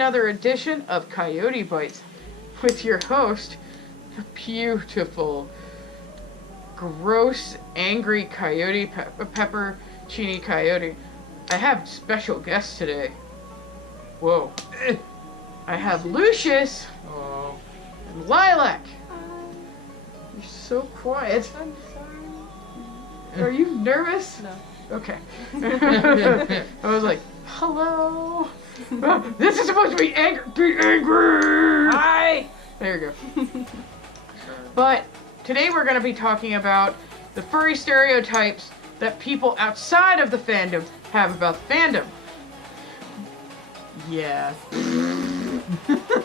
another edition of Coyote Bytes with your host, the beautiful, gross, angry Coyote, Peppercini Coyote. I have special guests today. Whoa. I have Lucius and Lilac. You're so quiet. I'm sorry. Are you nervous? No. Okay. I was like, hello. This is supposed to be angry. Be angry. Hi. There you go. But today we're going to be talking about the furry stereotypes that people outside of the fandom have about the fandom. Yeah.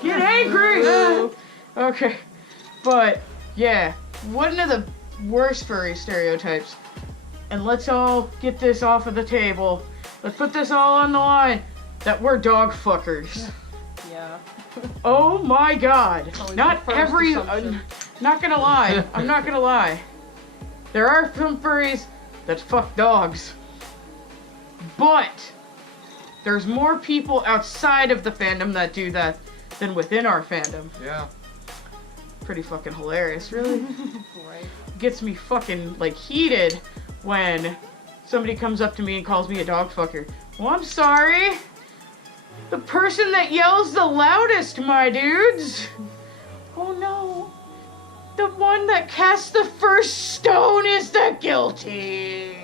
Get angry. Okay. But yeah, one of the worst furry stereotypes. And let's all get this off of the table. Let's put this all on the line. That we're dog fuckers. Yeah. Oh my god. Not the first every... assumption. not gonna lie. I'm not gonna lie. There are some furries that fuck dogs. But there's more people outside of the fandom that do that than within our fandom. Yeah. Pretty fucking hilarious, really. Right. Gets me fucking, like, heated when somebody comes up to me and calls me a dog fucker. Well, I'm sorry. The person that yells the loudest, my dudes. Oh no. The one that casts the first stone is the guilty.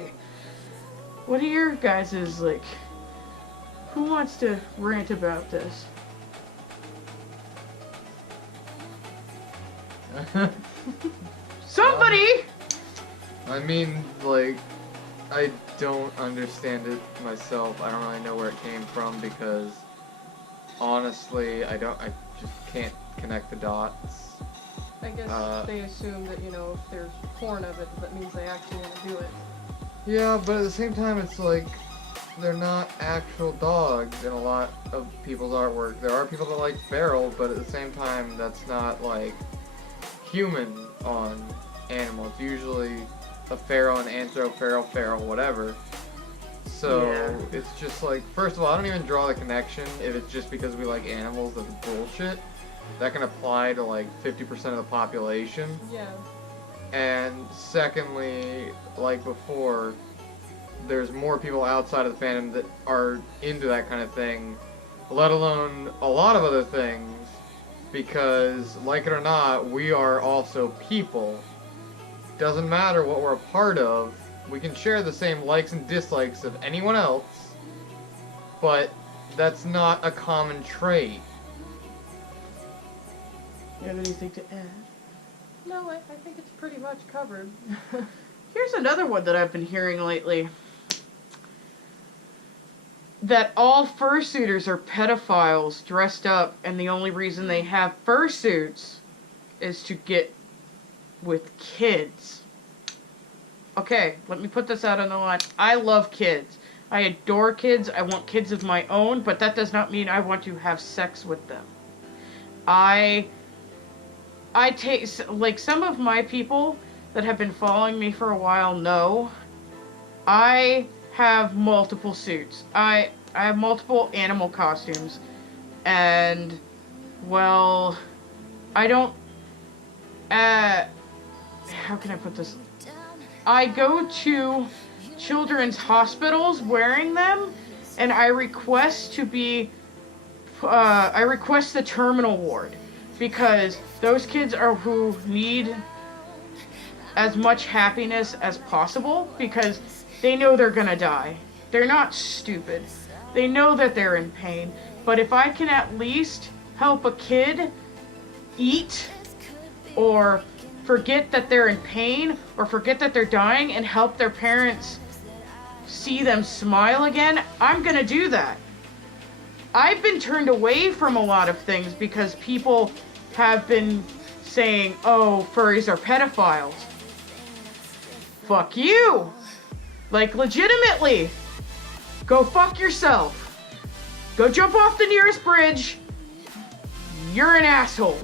What are your guys' like? Who wants to rant about this? Somebody! I mean, like, I don't understand it myself. I don't really know where it came from because, honestly, I just can't connect the dots. I guess they assume that, you know, if there's porn of it, that means they actually want to do it. Yeah, but at the same time, it's like, they're not actual dogs in a lot of people's artwork. There are people that like feral, but at the same time, that's not, like, human on animal. It's usually a feral, an anthro, feral, whatever. So, Yeah. it's just like, first of all, I don't even draw the connection if it's just because we like animals. That's bullshit. That can apply to like 50% of the population. Yeah. And secondly, like before, there's more people outside of the fandom that are into that kind of thing, let alone a lot of other things, because, like it or not, we are also people. Doesn't matter what we're a part of, we can share the same likes and dislikes of anyone else, but that's not a common trait. You have anything to add? No, I think it's pretty much covered. Here's another one that I've been hearing lately. That all fursuiters are pedophiles dressed up, and the only reason they have fursuits is to get with kids. Okay, let me put this out on the line. I love kids. I adore kids. I want kids of my own, but that does not mean I want to have sex with them. I take, like, some of my people that have been following me for a while know I have multiple suits. I have multiple animal costumes, and, well, I don't, how can I put this? I go to children's hospitals wearing them, and I request to be, I request the terminal ward, because those kids are who need as much happiness as possible, because they know they're gonna die. They're not stupid. They know that they're in pain. But if I can at least help a kid eat, or forget that they're in pain, or forget that they're dying, and help their parents see them smile again, I'm gonna do that. I've been turned away from a lot of things because people have been saying, oh, furries are pedophiles. Fuck you! Like, legitimately. Go fuck yourself. Go jump off the nearest bridge. You're an asshole.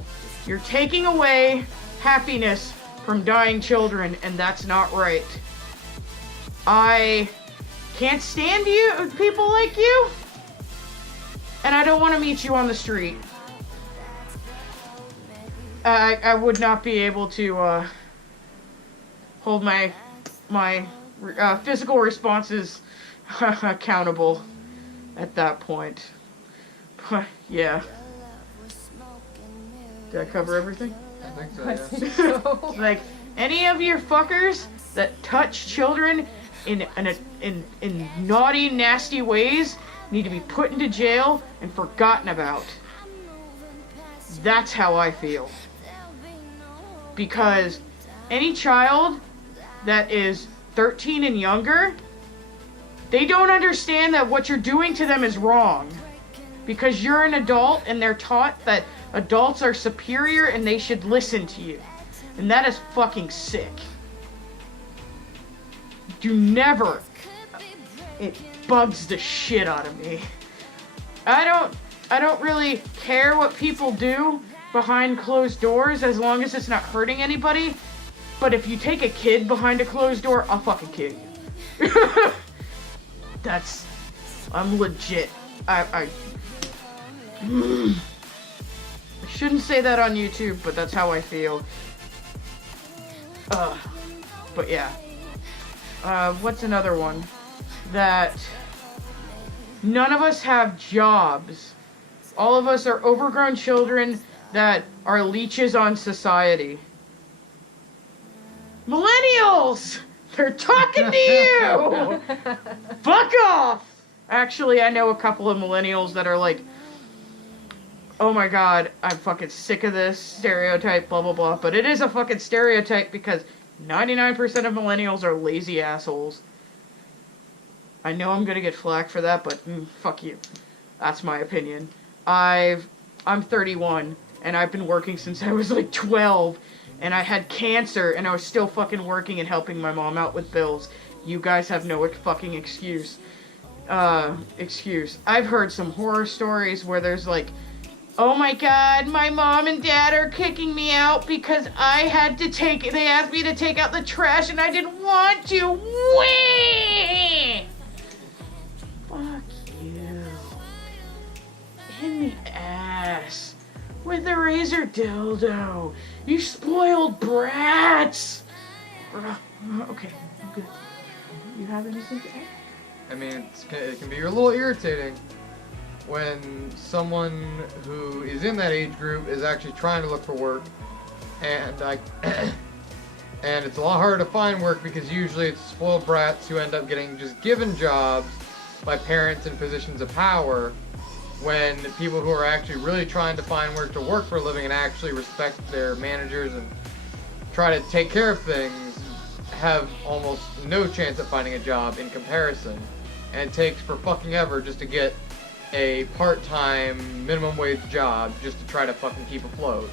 You're taking away happiness from dying children, and that's not right. I can't stand you, people like you. and I don't want to meet you on the street. I would not be able to hold my physical responses accountable at that point. But yeah. Did I cover everything? I think so, I yeah. think so. Like, any of your fuckers that touch children in naughty, nasty ways need to be put into jail and forgotten about. That's how I feel. Because any child that is 13 and younger, they don't understand that what you're doing to them is wrong. Because you're an adult and they're taught that adults are superior and they should listen to you. And that is fucking sick. Do never. It bugs the shit out of me. I don't really care what people do behind closed doors as long as it's not hurting anybody. But if you take a kid behind a closed door, I'll fucking kill you. I'm legit. I shouldn't say that on YouTube, but that's how I feel. But yeah. What's another one? That none of us have jobs. All of us are overgrown children that are leeches on society. Millennials! They're talking to you! Fuck off! Actually, I know a couple of millennials that are like, oh my god, I'm fucking sick of this stereotype, blah blah blah. But it is a fucking stereotype because 99% of millennials are lazy assholes. I know I'm gonna get flack for that, but fuck you. That's my opinion. I'm 31, and I've been working since I was like 12, and I had cancer, and I was still fucking working and helping my mom out with bills. You guys have no fucking excuse. I've heard some horror stories where there's like, oh my god, my mom and dad are kicking me out because they asked me to take out the trash and I didn't want to. Whee! Fuck you. In the ass. With a razor dildo. You spoiled brats. Okay, I'm good. You have anything to add? I mean, it can be a little irritating when someone who is in that age group is actually trying to look for work, and and it's a lot harder to find work because usually it's spoiled brats who end up getting just given jobs by parents in positions of power, when people who are actually really trying to find work to work for a living and actually respect their managers and try to take care of things have almost no chance of finding a job in comparison. And it takes for fucking ever just to get a part-time minimum wage job just to try to fucking keep afloat.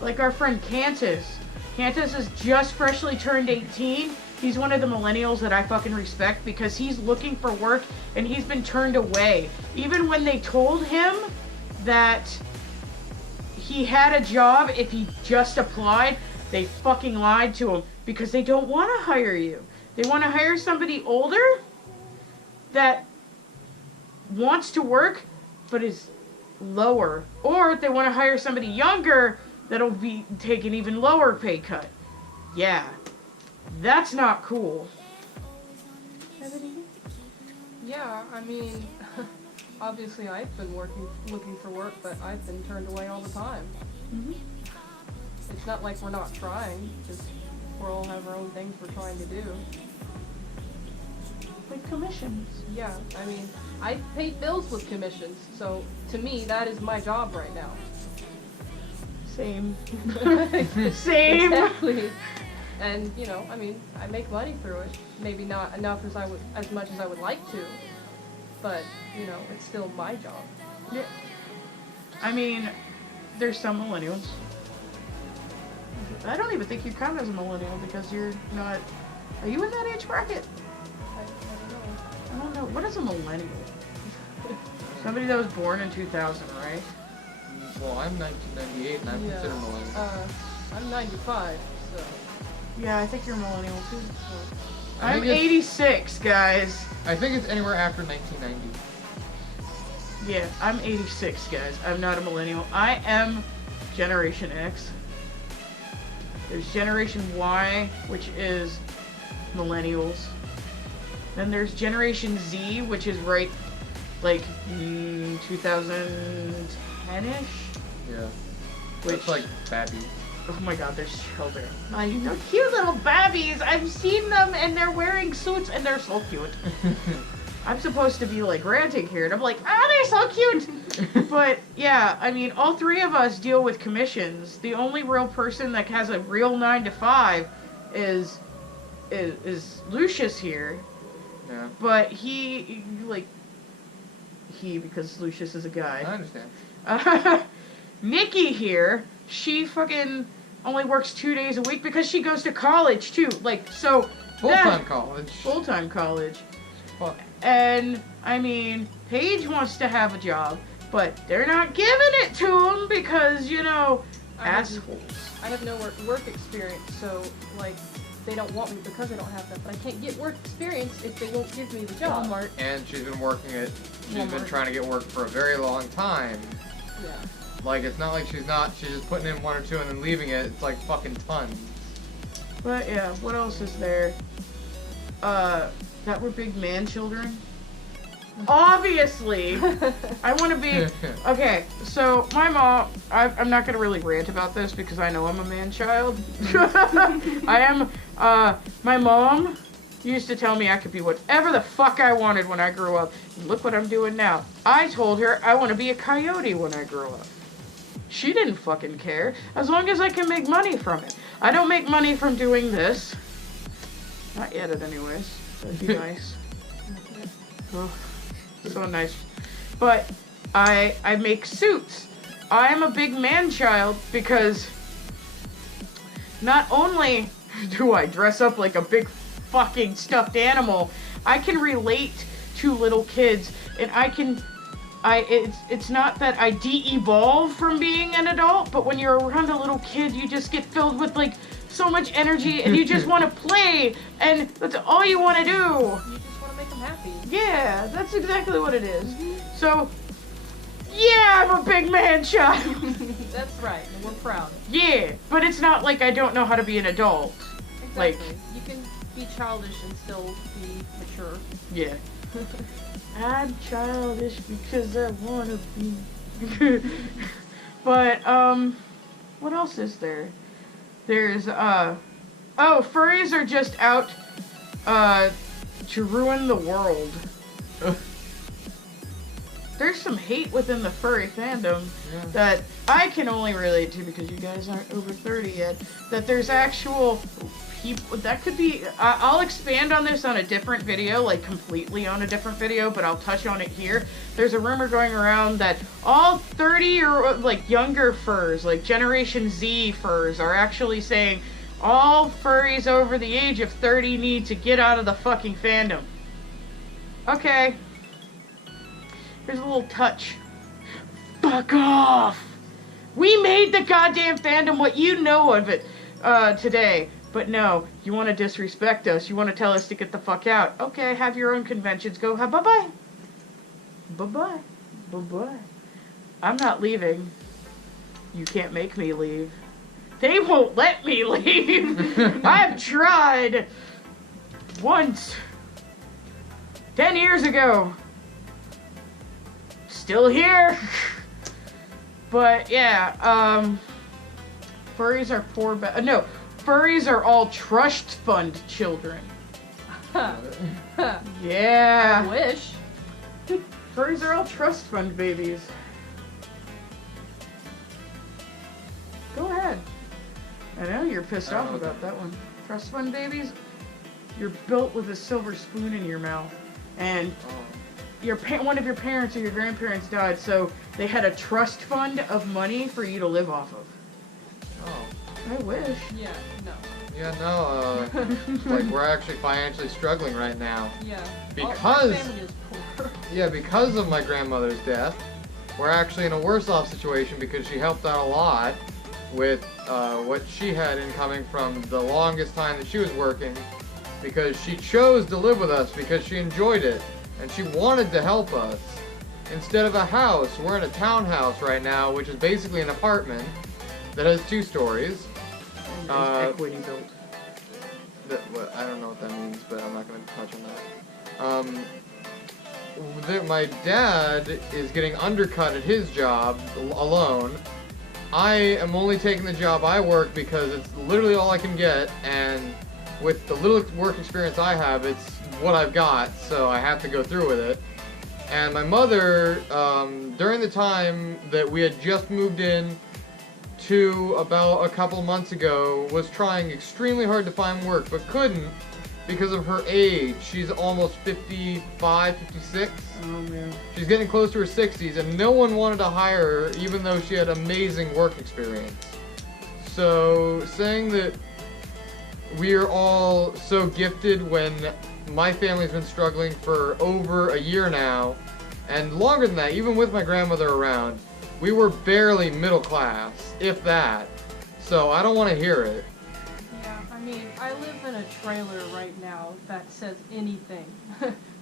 Like our friend Cantus. Cantus is just freshly turned 18. He's one of the millennials that I fucking respect because he's looking for work and he's been turned away. Even when they told him that he had a job if he just applied, they fucking lied to him because they don't want to hire you. They want to hire somebody older that wants to work but is lower, or they want to hire somebody younger that'll be take an even lower pay cut. Yeah, that's not cool. Yeah, I mean, obviously I've been looking for work, but I've been turned away all the time. Mm-hmm. It's not like we're not trying, just we all have our own things we're trying to do. Like commissions. Yeah, I mean, I pay bills with commissions, so to me that is my job right now. Same. Same. Exactly. And you know, I mean, I make money through it. Maybe not enough as much as I would like to, but you know, it's still my job. Yeah. I mean, there's some millennials. I don't even think you count as a millennial because you're not. Are you in that age bracket? I don't know. What is a millennial? Somebody that was born in 2000, right? Well, I'm 1998 and I'm considered millennial. I'm 95, so. Yeah, I think you're millennial too. I I'm think 86, guys. I think it's anywhere after 1990. Yeah, I'm 86, guys. I'm not a millennial. I am Generation X. There's Generation Y, which is millennials. Then there's Generation Z, which is right, like, 2010-ish? Yeah. Which, It's like babbies. oh my god, they're children. They're cute little babbies. I've seen them, and they're wearing suits, and they're so cute. I'm supposed to be, like, ranting here, and I'm like, they're so cute! But, yeah, I mean, all three of us deal with commissions. The only real person that has a real 9 to 5 is Lucius here. Yeah. But because Lucius is a I guy. understand. Nikki here, she fucking only works 2 days a week because she goes to college too. Like, so. Full-time college. Full-time college. Fuck. And, I mean, Paige wants to have a job, but they're not giving it to him because, you know, assholes. I have no work experience, so, like, they don't want me because I don't have that. But I can't get work experience if they won't give me the job. Walmart. And she's been working she's been Walmart. trying to get work for a very long time. Yeah. Like, it's not like she's just putting in 1 or 2 and then leaving it. It's like fucking tons. But, yeah, what else is there? That were big man children. Obviously, I want to be... Okay, so my mom... I'm not going to really rant about this because I know I'm a man child. I am... my mom used to tell me I could be whatever the fuck I wanted when I grew up. And look what I'm doing now. I told her I want to be a coyote when I grow up. She didn't fucking care, as long as I can make money from it. I don't make money from doing this. Not yet, anyways. That'd be nice. Oh, so nice. But I make suits. I'm a big man child because not only do I dress up like a big fucking stuffed animal, I can relate to little kids, and it's not that I de-evolve from being an adult, but when you're around a little kid, you just get filled with, like, so much energy, and you just want to play, and that's all you want to do. You just want to make them happy. Yeah, that's exactly what it is. So, yeah, I'm a big man child. That's right, and we're proud. Yeah, but it's not like I don't know how to be an adult. Exactly. Like, you can be childish and still be mature. yeah. I'm childish because I wanna be. But, what else is there? There's, furries are just out, to ruin the world. There's some hate within the furry fandom that I can only relate to because you guys aren't over 30 yet. That there's actual people that could be. I'll expand on this on a different video, like completely on a different video, but I'll touch on it here. There's a rumor going around that all 30 or like younger furs, like Generation Z furs, are actually saying all furries over the age of 30 need to get out of the fucking fandom. Okay. Here's a little touch. Fuck off! We made the goddamn fandom what you know of it today. But no, you want to disrespect us. You want to tell us to get the fuck out. Okay, have your own conventions. Go have bye-bye. Bye-bye. Bye-bye. I'm not leaving. You can't make me leave. They won't let me leave. I've tried. Once. 10 years ago. Still here. But yeah, furries are furries are all trust fund children. Yeah. I wish. Furries are all trust fund babies. Go ahead. I know you're pissed off about that one. Trust fund babies? You're built with a silver spoon in your mouth. And one of your parents or your grandparents died, so they had a trust fund of money for you to live off of. Oh. I wish. Yeah, no. Yeah, no, like we're actually financially struggling right now. Yeah. Because my family is poor. Yeah, because of my grandmother's death, we're actually in a worse off situation because she helped out a lot with what she had incoming from the longest time that she was working, because she chose to live with us because she enjoyed it and she wanted to help us. instead of a house, we're in a townhouse right now, which is basically an apartment that has 2 stories. Equity built. I don't know what that means, but I'm not going to touch on that. My dad is getting undercut at his job alone. I am only taking the job I work because it's literally all I can get, and with the little work experience I have, it's what I've got, so I have to go through with it. And my mother, during the time that we had just moved in to about a couple months ago, was trying extremely hard to find work, but couldn't because of her age. She's almost 55, 56. Oh, man. She's getting close to her 60s, and no one wanted to hire her, even though she had amazing work experience. So, saying that we are all so gifted when my family's been struggling for over a year now, and longer than that, even with my grandmother around, we were barely middle class, if that. So I don't want to hear it. Yeah, I mean, I live in a trailer right now that says anything.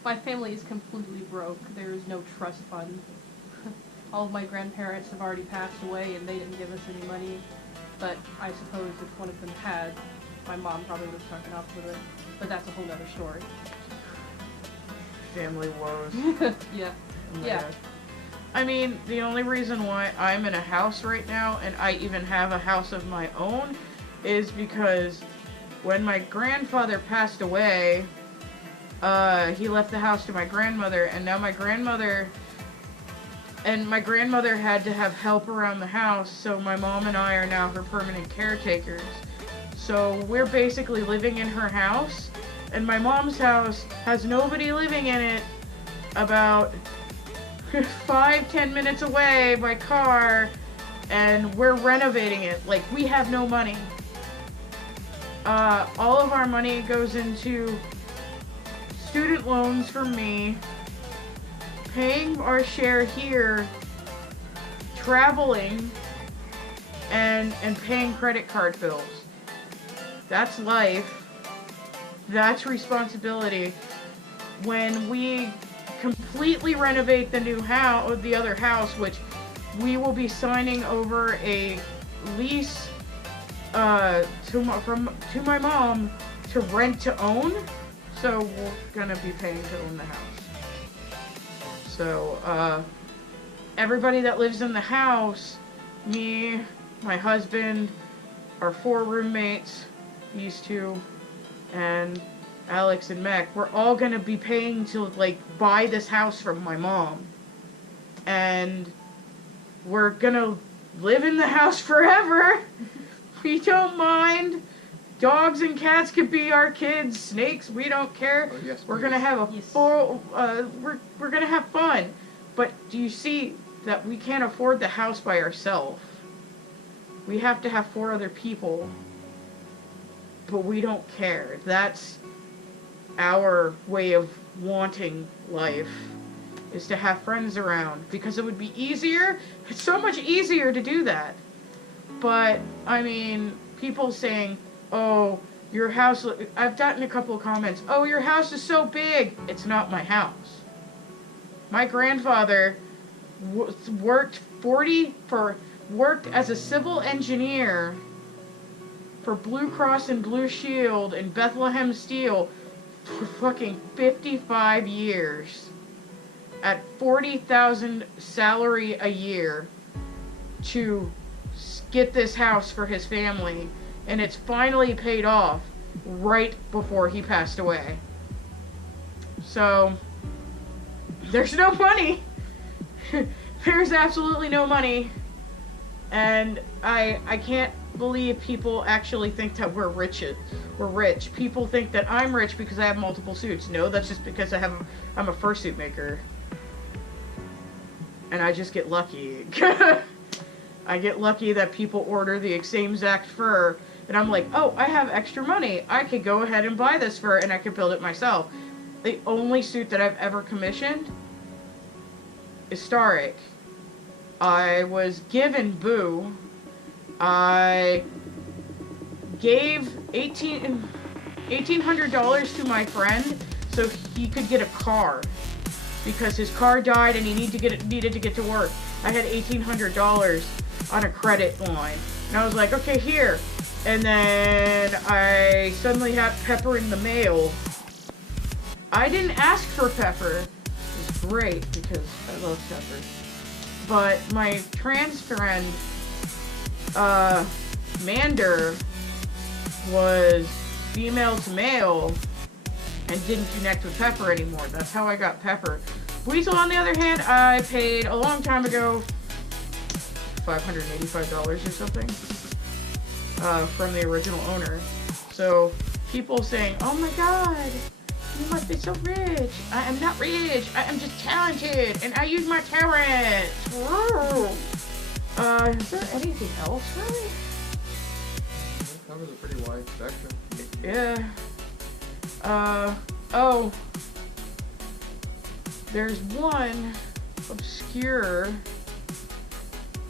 My family is completely broke. There is no trust fund. All of my grandparents have already passed away and they didn't give us any money. But I suppose if one of them had, my mom probably would have taken off with it. But that's a whole other story. Family woes. Yeah. Oh my Yeah. God. I mean, the only reason why I'm in a house right now, and I even have a house of my own, is because when my grandfather passed away, he left the house to my grandmother, and now my grandmother had to have help around the house, so my mom and I are now her permanent caretakers. So we're basically living in her house, and my mom's house has nobody living in it about 5-10 minutes away by car, and we're renovating it. Like, we have no money. All of our money goes into student loans for me, paying our share here, traveling, and paying credit card bills. That's life. That's responsibility. When we completely renovate the new house, the other house, which we will be signing over a lease to my mom to rent to own. So we're gonna be paying to own the house. So everybody that lives in the house, me, my husband, our 4 roommates, these 2, and Alex and Mac, we're all gonna be paying to, like, buy this house from my mom. And we're gonna live in the house forever. We don't mind. Dogs and cats could be our kids. Snakes, we don't care. Oh, yes, we're please. gonna have a Yes. full, we're gonna have fun. But do you see that we can't afford the house by ourselves? We have to have 4 other people. But we don't care. That's our way of wanting life, is to have friends around, because it would be easier. It's so much easier to do that. But I mean, people saying, oh, your house, I've gotten a couple of comments, oh, your house is so big. It's not my house. My grandfather worked as a civil engineer for Blue Cross and Blue Shield and Bethlehem Steel for fucking 55 years at $40,000 salary a year to get this house for his family, and it's finally paid off right before he passed away. So there's no money. There's absolutely no money, and I can't believe people actually think that we're rich. People think that I'm rich because I have multiple suits. No, that's just because I'm a fursuit maker. And I just get lucky. I get lucky that people order the same exact fur, and I'm like, oh, I have extra money. I could go ahead and buy this fur, and I could build it myself. The only suit that I've ever commissioned is Starrik. I was given Boo. I gave $1,800 to my friend so he could get a car. because his car died and he needed to get to work. I had $1,800 on a credit line. And I was like, okay, here. And then I suddenly had pepper in the mail. I didn't ask for pepper. It was great because I love pepper. But my trans friend, Mander, was female to male and didn't connect with Pepper anymore. That's how I got Pepper. Weasel, on the other hand, I paid a long time ago $585 or something from the original owner. So people saying, oh my god, you must be so rich. I am not rich. I am just talented and I use my talent. Whoa. Is there anything else really? That covers a pretty wide spectrum. Yeah. Oh. There's one obscure,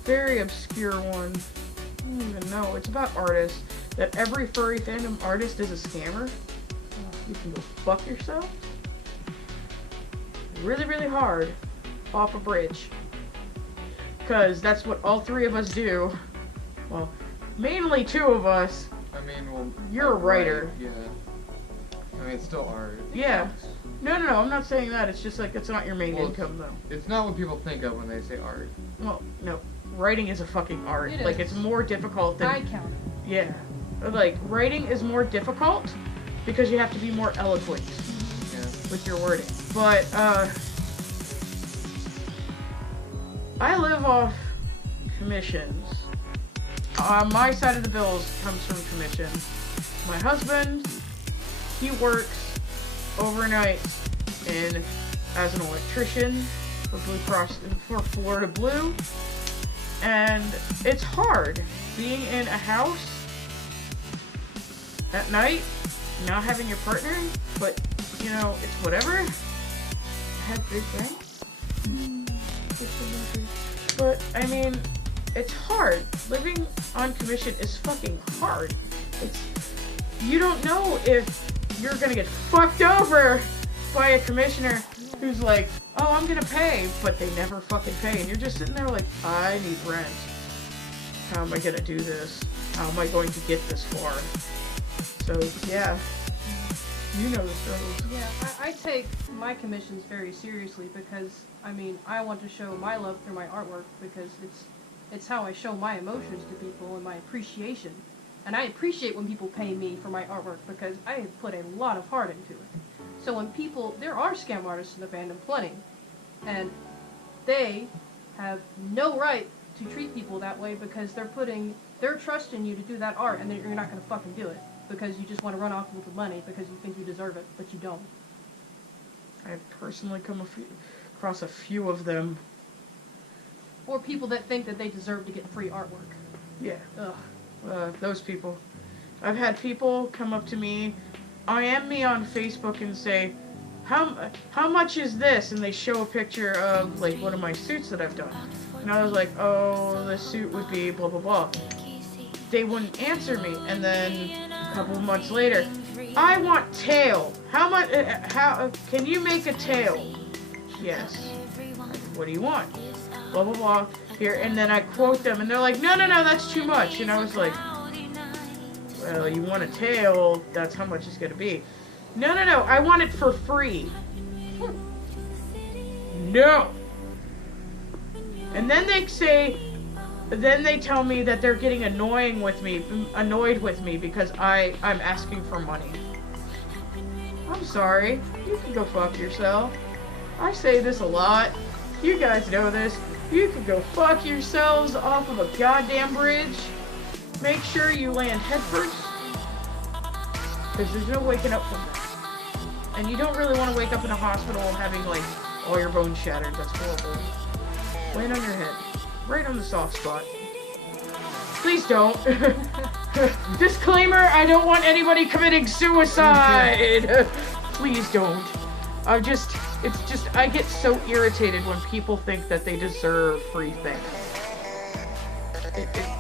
very obscure one. I don't even know. It's about artists. That every furry fandom artist is a scammer. You can go fuck yourself. Really, really hard. Off a bridge. Because that's what all three of us do. Well, mainly two of us. I mean, well... You're a writer. Yeah. I mean, it's still art. Yeah. No, I'm not saying that. It's just like, it's not your main income, though. It's not what people think of when they say art. Well, no. Writing is a fucking art. It Like, is. it's more difficult than... I count. Yeah. Like, writing is more difficult because you have to be more eloquent with your wording. But, I live off commissions. My side of the bills comes from commissions. My husband, he works overnight as an electrician for for Florida Blue. And it's hard being in a house at night, not having your partner, but, you know, it's whatever. I have big friends. But, I mean, it's hard. Living on commission is fucking hard. You don't know if you're gonna get fucked over by a commissioner who's like, oh, I'm gonna pay, but they never fucking pay. And you're just sitting there like, I need rent. How am I gonna do this? How am I going to get this far? So, yeah. You know the struggles. Yeah, I take my commissions very seriously because, I mean, I want to show my love through my artwork because it's how I show my emotions to people and my appreciation. And I appreciate when people pay me for my artwork because I have put a lot of heart into it. So when people, there are scam artists in the fandom, plenty, and they have no right to treat people that way because they're putting their trust in you to do that art and you're not going to fucking do it because you just want to run off with the money because you think you deserve it, but you don't. I've personally come across a few of them. Or people that think that they deserve to get free artwork. Yeah. Ugh. Those people. I've had people come up to me, IM me on Facebook and say, how much is this? And they show a picture of, like, one of my suits that I've done. And I was like, oh, the suit would be blah, blah, blah. They wouldn't answer me. And then a couple of months later, I want tail. How much, can you make a tail? Yes. What do you want? Blah, blah, blah. Here, and then I quote them, and they're like, no, that's too much. And I was like, well, you want a tail, that's how much it's gonna be. No, I want it for free. No. And then they tell me that they're getting annoyed with me because I'm asking for money. I'm sorry, you can go fuck yourself. I say this a lot. You guys know this. You can go fuck yourselves off of a goddamn bridge. Make sure you land headfirst. Because there's no waking up from that. And you don't really want to wake up in a hospital having, like, all your bones shattered. That's horrible. Land on your head. Right on the soft spot. Please don't. Disclaimer, I don't want anybody committing suicide. Please don't. I get so irritated when people think that they deserve free things.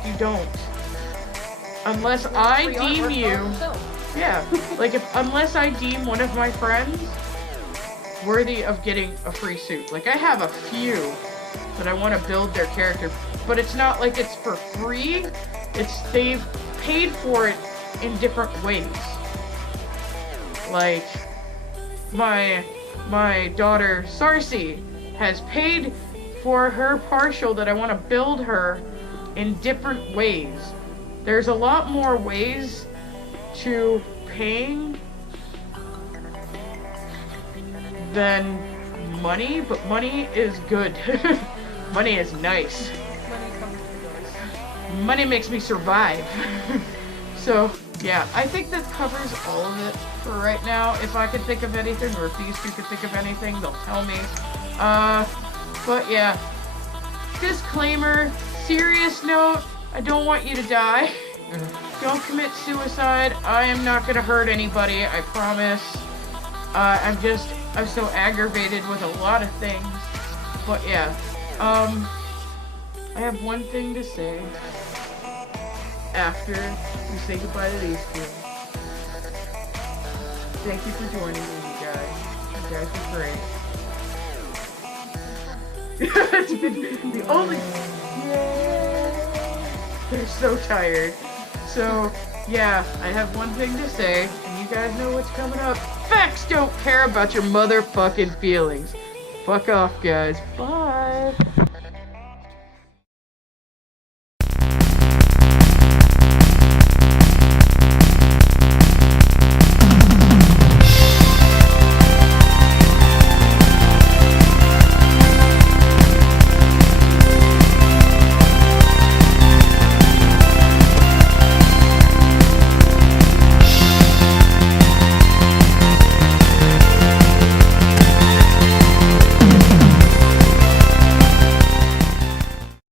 You don't. Unless I deem you... Yeah, like unless I deem one of my friends worthy of getting a free suit. Like, I have a few that I want to build their character, but it's not like it's for free. They've paid for it in different ways. Like, my daughter Sarcy has paid for her partial that I want to build her in different ways. There's a lot more ways to paying than money, but money is good. Money is nice. Money comes and goes. Money makes me survive. So, yeah, I think that covers all of it for right now. If I can think of anything, or if these two can think of anything, they'll tell me. But yeah, disclaimer, serious note, I don't want you to die. Don't commit suicide. I am not gonna hurt anybody, I promise. I'm so aggravated with a lot of things. But yeah, I have one thing to say after we say goodbye to these two. Thank you for joining me, you guys. You guys were great. The only... They're so tired. So, yeah, I have one thing to say, and you guys know what's coming up. Facts don't care about your motherfucking feelings. Fuck off, guys. Bye.